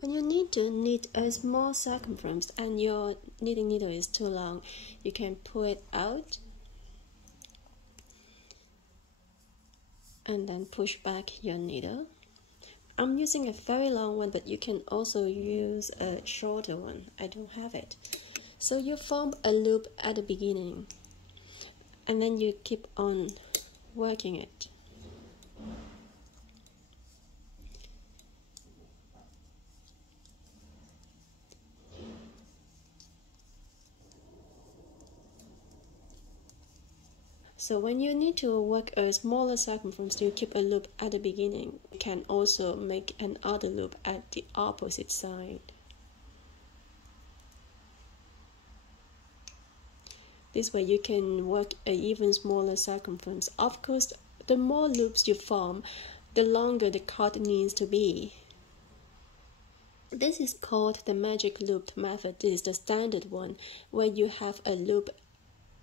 When you need to knit a small circumference and your knitting needle is too long, you can pull it out and then push back your needle. I'm using a very long one, but you can also use a shorter one. I don't have it. So you form a loop at the beginning and then you keep on working it. So when you need to work a smaller circumference, you keep a loop at the beginning. You can also make another loop at the opposite side. This way you can work an even smaller circumference. Of course, the more loops you form, the longer the cord needs to be. This is called the magic loop method. This is the standard one, where you have a loop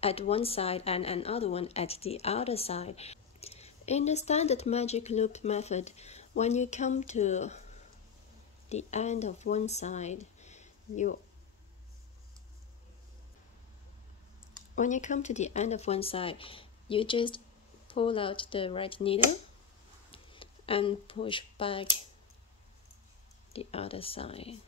at one side and another one at the other side. In the standard magic loop method, when you come to the end of one side, you just pull out the right needle and push back the other side.